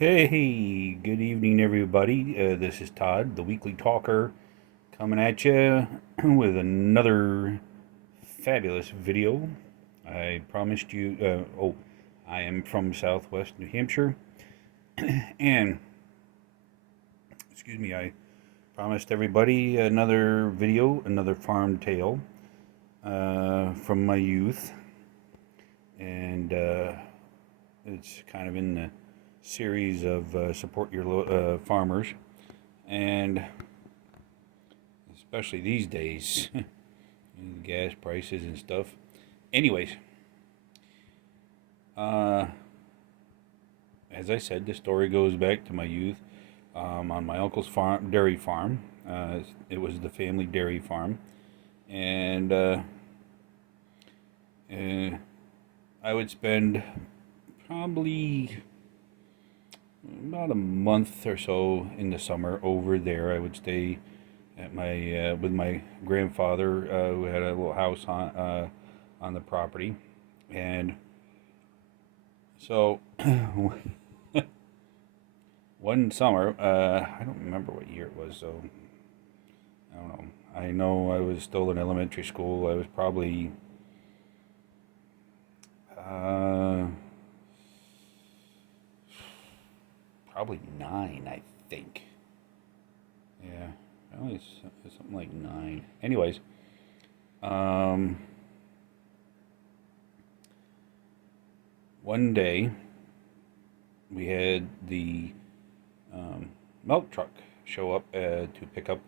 Hey, good evening, everybody. This is Todd, the weekly talker, coming at you with another fabulous video. I promised you, I am from Southwest New Hampshire, and excuse me, I promised everybody another video, another farm tale from my youth, and it's kind of in the series of support your farmers, and especially these days, gas prices and stuff. Anyways, uh, as I said, the story goes back to my youth on my uncle's farm, dairy farm. It was the family dairy farm, and I would spend probably about a month or so in the summer over there. I would stay at my with my grandfather, who had a little house on the property, and so one summer, I don't remember what year it was, so I don't know. I know I was still in elementary school. I was uh, probably 9, I think. Yeah, probably something like 9. Anyways, um, one day we had the milk truck show up to pick up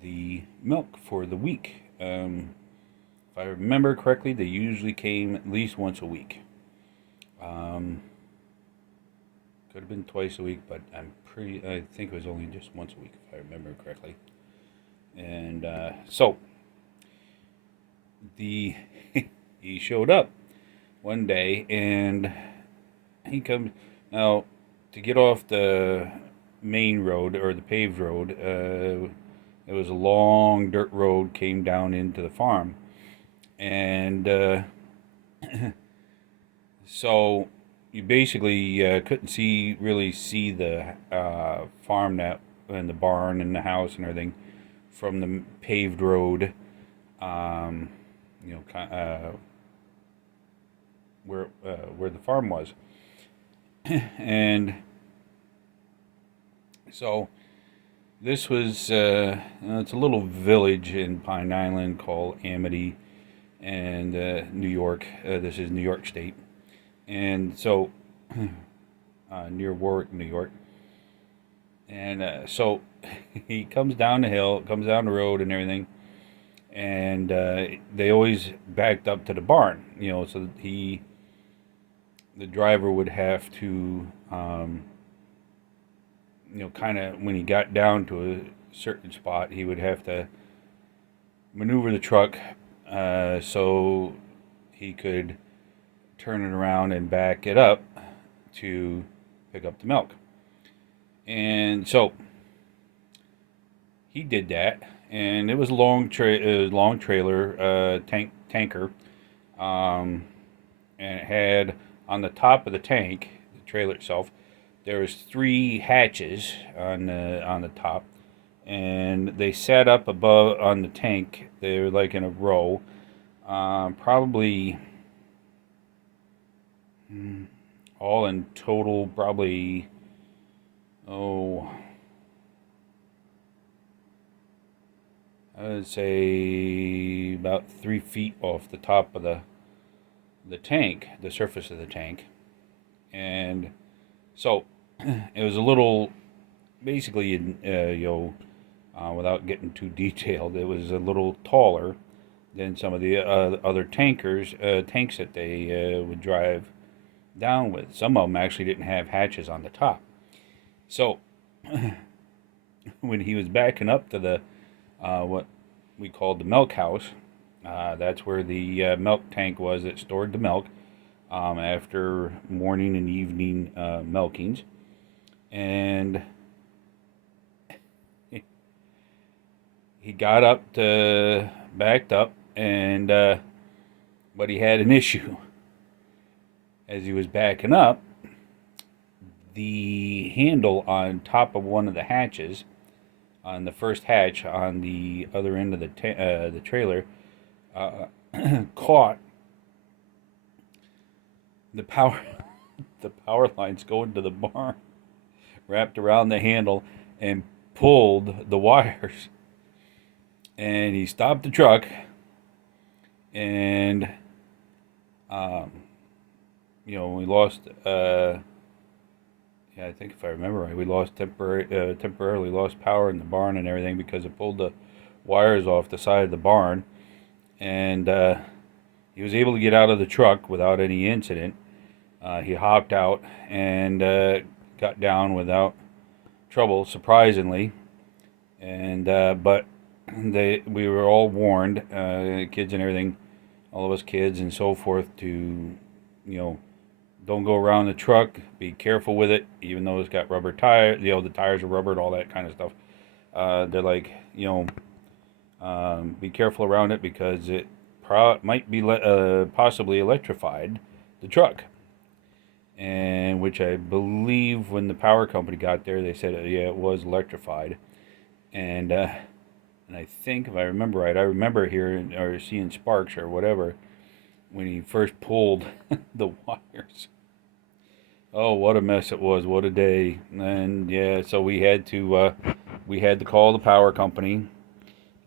the milk for the week. If I remember correctly, they usually came at least once a week. Um, could have been twice a week, but I think it was only just once a week, if I remember correctly. And so the he showed up one day, and he comes now to get off the main road or the paved road. It was a long dirt road, came down into the farm, and so you basically couldn't really see the farm that and the barn and the house and everything from the paved road. Um, where the farm was, and so this was it's a little village in Pine Island called Amity, and New York. This is New York State, and so near Warwick, New York. And so he comes down the hill, comes down the road, and everything. And they always backed up to the barn, so the driver would have to, kind of when he got down to a certain spot, he would have to maneuver the truck so he could turn it around and back it up to pick up the milk. And so he did that, and it was a long trailer, tanker, and it had on the top of the tank, the trailer itself, there was 3 hatches on the top, and they sat up above on the tank. They were like in a row, probably all in total, probably I would say about 3 feet off the top of the tank, the surface of the tank, and so it was a little, basically, without getting too detailed, it was a little taller than some of the other tanks that they would drive down with. Some of them actually didn't have hatches on the top. So when he was backing up to the what we called the milk house, that's where the milk tank was that stored the milk after morning and evening milkings. And he got up to backed up, and but he had an issue as he was backing up. the handle on top of one of the hatches, on the first hatch on the other end of the trailer, uh, caught the power the power lines going to the barn, wrapped around the handle and pulled the wires. And he stopped the truck, and um, we lost. Yeah, I think if I remember right, we lost temporarily lost power in the barn and everything because it pulled the wires off the side of the barn, and he was able to get out of the truck without any incident. He hopped out and got down without trouble, surprisingly, and but we were all warned, kids and everything, all of us kids and so forth, to don't go around the truck. Be careful with it, even though it's got rubber tires. The tires are rubbered, all that kind of stuff. They're like, be careful around it because it might be possibly electrified the truck. And which I believe when the power company got there, they said, yeah, it was electrified. And I think if I remember right, I remember hearing or seeing sparks or whatever when he first pulled the wires. Oh, what a mess it was! What a day! And yeah, so we had to call the power company,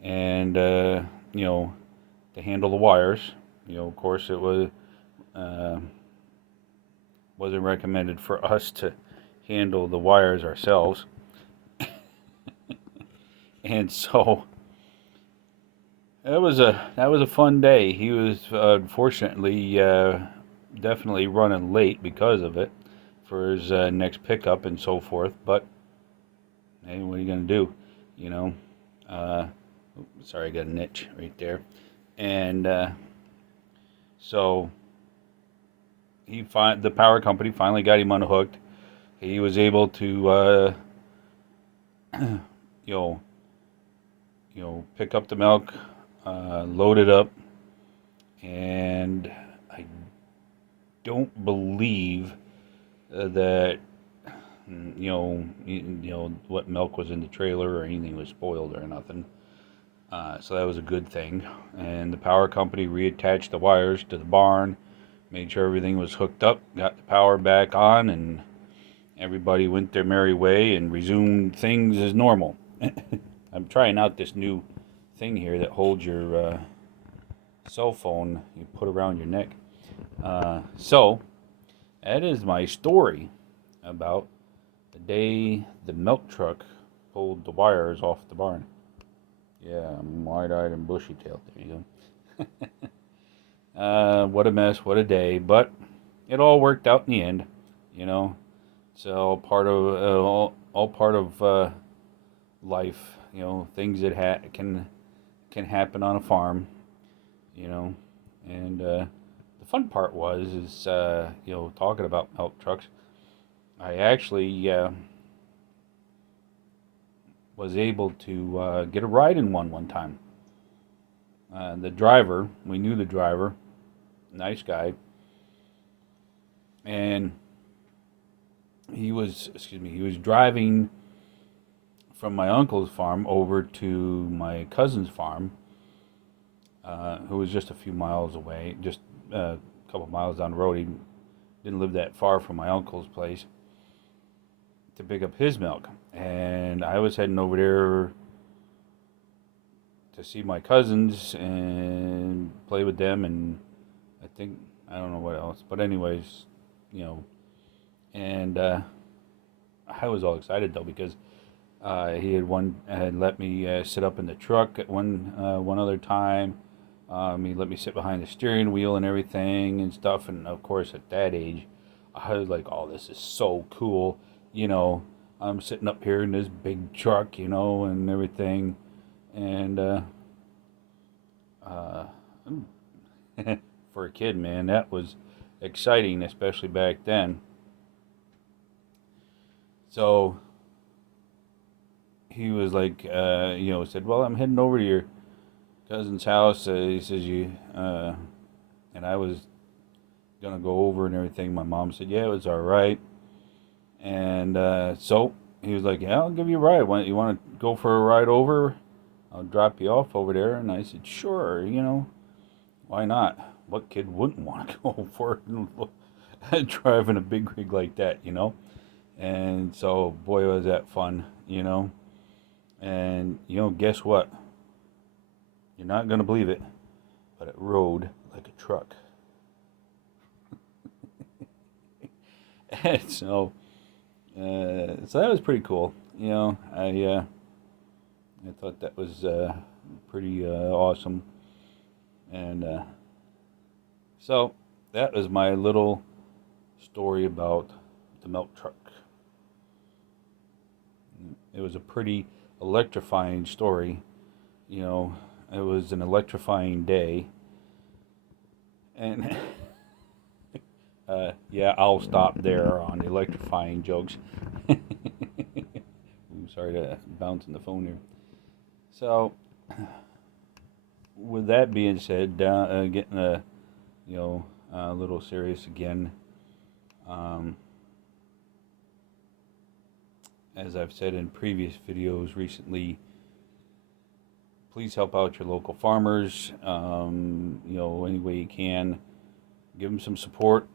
and to handle the wires. Of course, it was wasn't recommended for us to handle the wires ourselves, and so that was a fun day. He was unfortunately definitely running late because of it for his next pickup and so forth. But hey, what are you gonna do? Uh, Sorry, I got a niche right there, and so the power company finally got him unhooked. He was able to you pick up the milk, load it up, and I don't believe that what milk was in the trailer or anything was spoiled or nothing. So that was a good thing. And the power company reattached the wires to the barn, made sure everything was hooked up, got the power back on, and everybody went their merry way and resumed things as normal. I'm trying out this new thing here that holds your cell phone you put around your neck. So that is my story about the day the milk truck pulled the wires off the barn. Yeah, I'm wide-eyed and bushy-tailed. There you go. What a mess, what a day. But it all worked out in the end, It's all part of all part of life, things that can happen on a farm, And the fun part is talking about milk trucks. I actually was able to get a ride in one time. The driver, we knew the driver, nice guy, and he was driving from my uncle's farm over to my cousin's farm, who was just a few miles away, just a couple miles down the road. He didn't live that far from my uncle's place, to pick up his milk. And I was heading over there to see my cousins and play with them, and I don't know what else, but anyways, and I was all excited though because he had let me sit up in the truck at one other time. He let me sit behind the steering wheel and everything and stuff, and of course at that age I was like, oh, this is so cool. I'm sitting up here in this big truck, and everything. And for a kid, man, that was exciting, especially back then. So he was like, said, well, I'm heading over to your cousin's house. He says, and I was going to go over and everything. My mom said, yeah, it was all right. And so he was like, "Yeah, I'll give you a ride. You want to go for a ride over? I'll drop you off over there." And I said, "Sure, why not? What kid wouldn't want to go for driving a big rig like that, And so, boy, was that fun. And, guess what? You're not going to believe it, but it rode like a truck. And so that was pretty cool. I thought that was pretty awesome. And so that was my little story about the milk truck. It was a pretty electrifying story. It was an electrifying day. And yeah, I'll stop there on electrifying jokes. I'm sorry to bounce on the phone here. So, with that being said, getting a little serious again. As I've said in previous videos recently, please help out your local farmers. Any way you can, give them some support.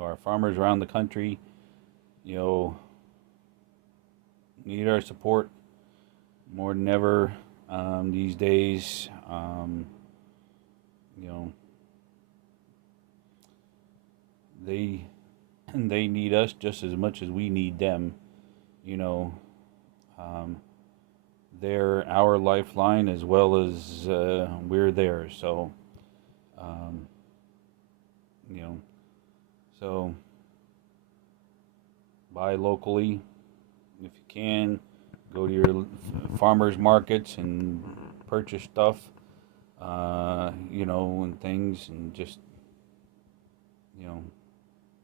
Our farmers around the country, need our support more than ever these days. They need us just as much as we need them. They're our lifeline as well as we're theirs. So, so buy locally if you can. Go to your farmers markets and purchase stuff, and things, and just,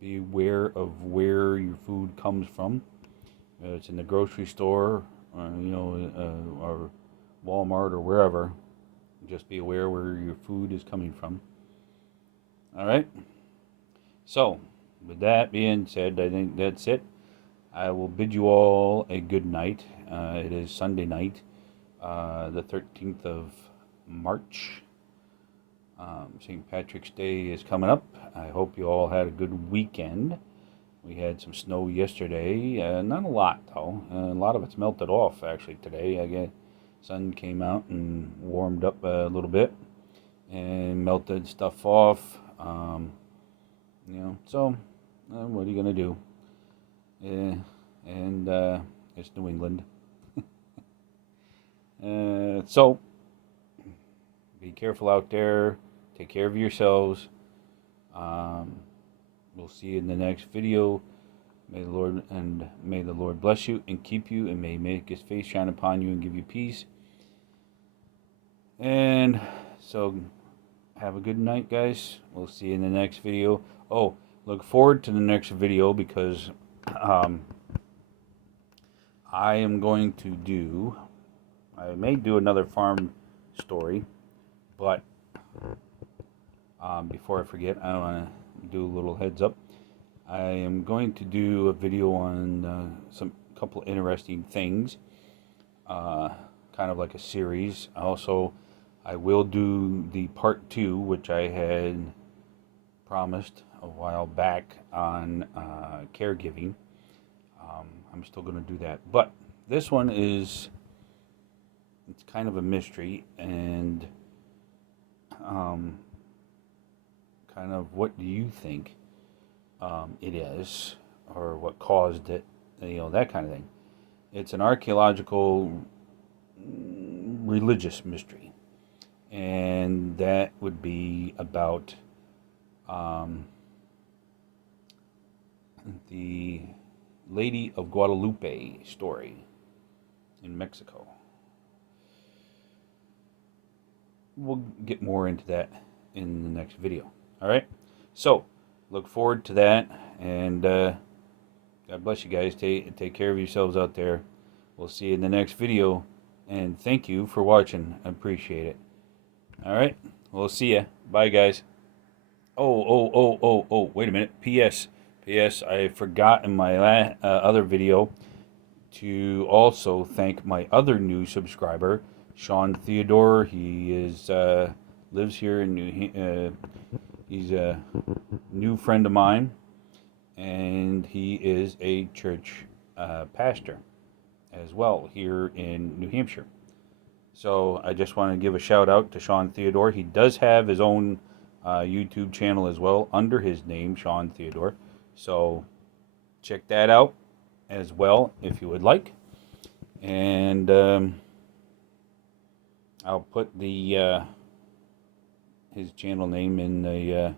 be aware of where your food comes from. It's in the grocery store, or Walmart or wherever. Just be aware where your food is coming from. All right. So, with that being said, I think that's it. I will bid you all a good night. It is Sunday night, the 13th of March. St. Patrick's Day is coming up. I hope you all had a good weekend. We had some snow yesterday. Not a lot, though. A lot of it's melted off, actually, today. Again, sun came out and warmed up a little bit and melted stuff off. So what are you going to do? And it's New England. So be careful out there. Take care of yourselves. We'll see you in the next video. May the Lord bless you and keep you, and may make his face shine upon you and give you peace. And so have a good night, guys. We'll see you in the next video. Oh, look forward to the next video, because I may do another farm story, but before I forget, I want to do a little heads up. I am going to do a video on some couple of interesting things, kind of like a series. Also, I will do the part 2, which I had promised a while back on caregiving. I'm still going to do that, but this one it's kind of a mystery, and kind of what do you think it is, or what caused it, that kind of thing. It's an archaeological religious mystery, and that would be about the Lady of Guadalupe story in Mexico. We'll get more into that in the next video. All right? So, look forward to that, and God bless you guys. Take care of yourselves out there. We'll see you in the next video, and thank you for watching. I appreciate it. All right? We'll see ya. Bye, guys. Oh, wait a minute. P.S. I forgot in my other video to also thank my other new subscriber, Sean Theodore. He is lives here in he's a new friend of mine, and he is a church pastor as well here in New Hampshire. So I just want to give a shout out to Sean Theodore. He does have his own YouTube channel as well under his name, Sean Theodore. So check that out as well if you would like. And I'll put the his channel name in the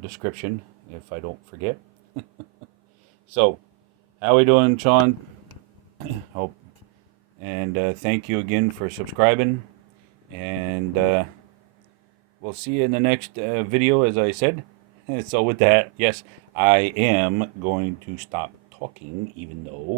description if I don't forget. So, how we doing, Sean? Hope and thank you again for subscribing. And we'll see you in the next video, as I said. So with that, yes, I am going to stop talking, even though